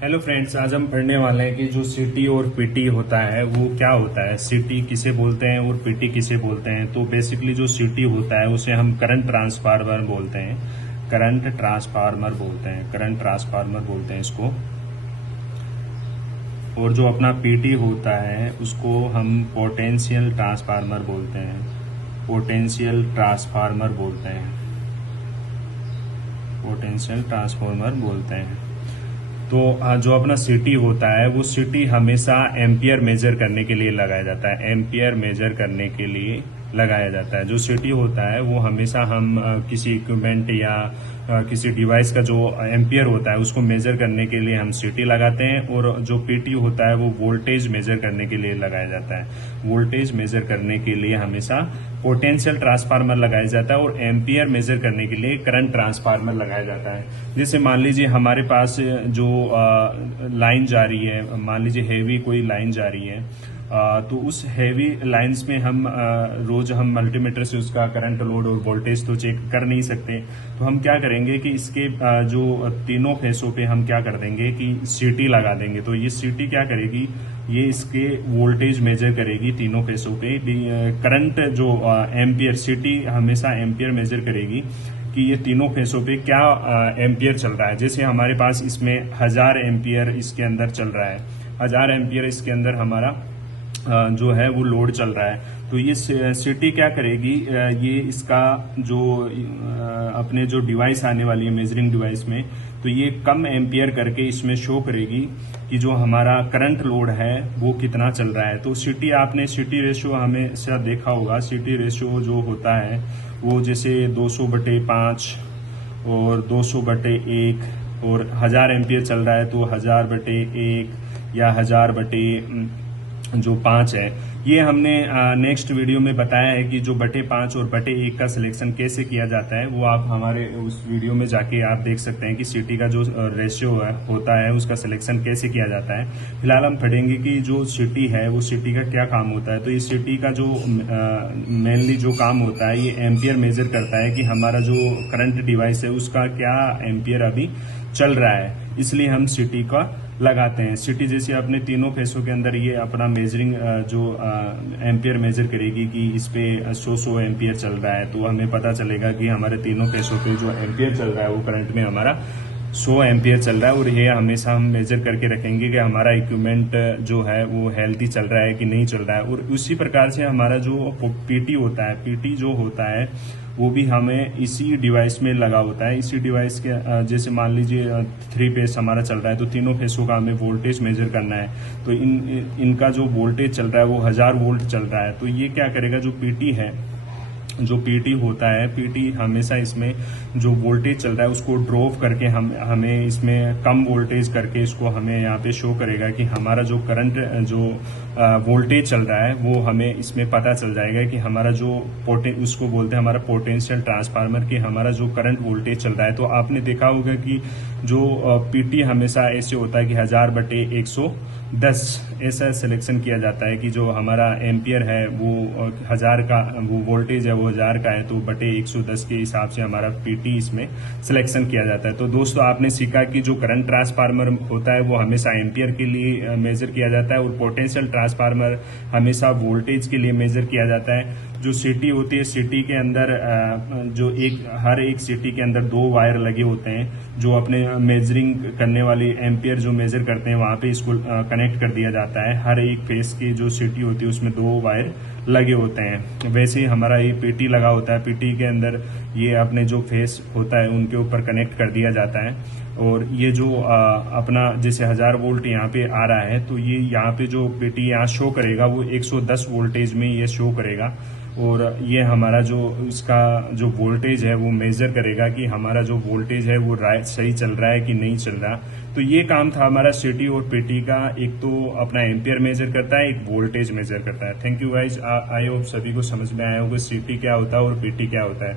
Hello friends, आज हम पढ़ने वाले हैं कि जो सीटी और पीटी होता है वो क्या होता है, सीटी किसे बोलते हैं और पीटी किसे बोलते हैं। तो बेसिकली जो सीटी होता है उसे हम करंट ट्रांसफार्मर बोलते हैं, करंट ट्रांसफार्मर बोलते हैं, करंट ट्रांसफार्मर बोलते हैं इसको। और जो अपना पीटी होता है उसको हम पोटेंशियल ट्रांसफार्मर बोलते हैं, पोटेंशियल ट्रांसफार्मर बोलते हैं, पोटेंशियल ट्रांसफार्मर बोलते हैं। तो जो अपना सिटी होता है वो सिटी हमेशा एम्पियर मेजर करने के लिए लगाया जाता है, एम्पियर मेजर करने के लिए लगाया जाता है। जो सिटी होता है वो हमेशा हम किसी इक्विपमेंट या किसी डिवाइस का जो एम्पियर होता है उसको मेजर करने के लिए हम सिटी लगाते हैं। और जो पीटी होता है वो वोल्टेज मेजर करने के लिए लगाया जाता है, वोल्टेज मेजर करने के लिए हमेशा पोटेंशियल ट्रांसफार्मर लगाया जाता है और एम्पियर मेजर करने के लिए करंट ट्रांसफार्मर लगाया जाता है। जैसे मान लीजिए हमारे पास जो लाइन जा रही है, मान लीजिए हेवी कोई लाइन जा रही है, तो उस हेवी लाइंस में हम रोज हम मल्टीमीटर से उसका करंट लोड और वोल्टेज तो चेक कर नहीं सकते। तो हम क्या करेंगे कि इसके जो तीनों फेसों पे हम क्या कर देंगे कि सीटी लगा देंगे। तो ये सीटी क्या करेगी, ये इसके वोल्टेज मेजर करेगी तीनों फेसों पे। करंट जो एम्पियर, सीटी हमेशा एम्पियर मेजर करेगी कि ये तीनों फेसों पे क्या एम्पियर चल रहा है। जैसे हमारे पास इसमें 1000 एम्पियर इसके अंदर चल रहा है, 1000 एम्पियर इसके अंदर हमारा जो है वो लोड चल रहा है। तो ये सिटी क्या करेगी, ये इसका जो अपने जो डिवाइस आने वाली है मेजरिंग डिवाइस में, तो ये कम एम्पियर करके इसमें शो करेगी कि जो हमारा करंट लोड है वो कितना चल रहा है। तो सिटी, आपने सिटी रेशियो हमेशा देखा होगा, सिटी रेशियो जो होता है वो जैसे 200/5 और 200/1, और 1000 एम्पियर चल रहा है तो 1000/1 या 1000/5 है। ये हमने नेक्स्ट वीडियो में बताया है कि जो /5 और /1 का सिलेक्शन कैसे किया जाता है, वो आप हमारे उस वीडियो में जाके आप देख सकते हैं कि सिटी का जो रेशियो होता है उसका सिलेक्शन कैसे किया जाता है। फिलहाल हम पढ़ेंगे कि जो सिटी है वो सिटी का क्या काम होता है। तो ये सिटी का जो मेनली जो काम होता है, ये एम्पियर मेजर करता है कि हमारा जो करंट डिवाइस है उसका क्या एम्पियर अभी चल रहा है, इसलिए हम सिटी का लगाते हैं। सिटी जैसे अपने तीनों फेसों के अंदर ये अपना मेजरिंग जो एम्पियर मेजर करेगी कि इस पे 100 एम्पियर चल रहा है, तो हमें पता चलेगा कि हमारे तीनों फेसों पे जो एम्पियर चल रहा है वो करंट में हमारा 100 एम्पियर चल रहा है। और ये हमेशा हम मेजर करके रखेंगे कि हमारा इक्विपमेंट जो है वो हेल्थी चल रहा है कि नहीं चल रहा है। और उसी प्रकार से हमारा जो पीटी होता है, पीटी जो होता है वो भी हमें इसी डिवाइस में लगा होता है। इसी डिवाइस के जैसे मान लीजिए 3 फेस हमारा चल रहा है तो तीनों फेसों का हमें वोल्टेज मेजर करना है। तो इनका जो वोल्टेज चल रहा है वो 1000 वोल्ट चल रहा है। तो ये क्या करेगा, जो पीटी है, जो पीटी होता है, पीटी हमेशा इसमें जो वोल्टेज चल रहा है उसको ड्रॉप करके हमें इसमें कम वोल्टेज करके इसको हमें यहाँ पे शो करेगा कि हमारा जो करंट जो वोल्टेज चल रहा है वो हमें इसमें पता चल जाएगा कि हमारा जो उसको बोलते हैं हमारा पोटेंशियल ट्रांसफार्मर, कि हमारा जो करंट वोल्टेज चल रहा है। तो आपने देखा होगा कि जो पीटी हमेशा ऐसे होता है कि 1000/110 ऐसा सिलेक्शन किया जाता है कि जो हमारा एम्पियर है वो 1000 का, वो वोल्टेज है वो 1000 का है, तो /110 के हिसाब से हमारा पीटी इसमें सिलेक्शन किया जाता है। तो दोस्तों आपने सीखा कि जो करंट ट्रांसफार्मर होता है वो हमेशा एम्पियर के लिए मेजर किया जाता है और पोटेंशियल ट्रांसफार्मर हमेशा वोल्टेज के लिए मेजर किया जाता है। जो सिटी होती है, सिटी के अंदर जो हर एक सिटी के अंदर 2 वायर लगे होते हैं, जो अपने मेजरिंग करने वाली एम्पियर जो मेजर करते हैं वहां पे इसको कनेक्ट कर दिया जाता है। हर एक फेस की जो सिटी होती है उसमें 2 वायर लगे होते हैं। वैसे ही हमारा ये पीटी लगा होता है, पीटी के अंदर ये अपने जो फेस होता है उनके ऊपर कनेक्ट कर दिया जाता है। और ये जो अपना जैसे 1000 वोल्ट यहाँ पे आ रहा है, तो ये यहाँ पे जो पीटी यहाँ शो करेगा वो 110 वोल्टेज में ये शो करेगा। और ये हमारा जो इसका जो वोल्टेज है वो मेजर करेगा कि हमारा जो वोल्टेज है वो सही चल रहा है कि नहीं चल रहा। तो ये काम था हमारा सिटी और पीटी का, एक तो अपना एम्पियर मेजर करता है, एक वोल्टेज मेजर करता है। Thank you guys, I hope सभी को समझ में आया होगा सिटी क्या होता है और पीटी क्या होता है।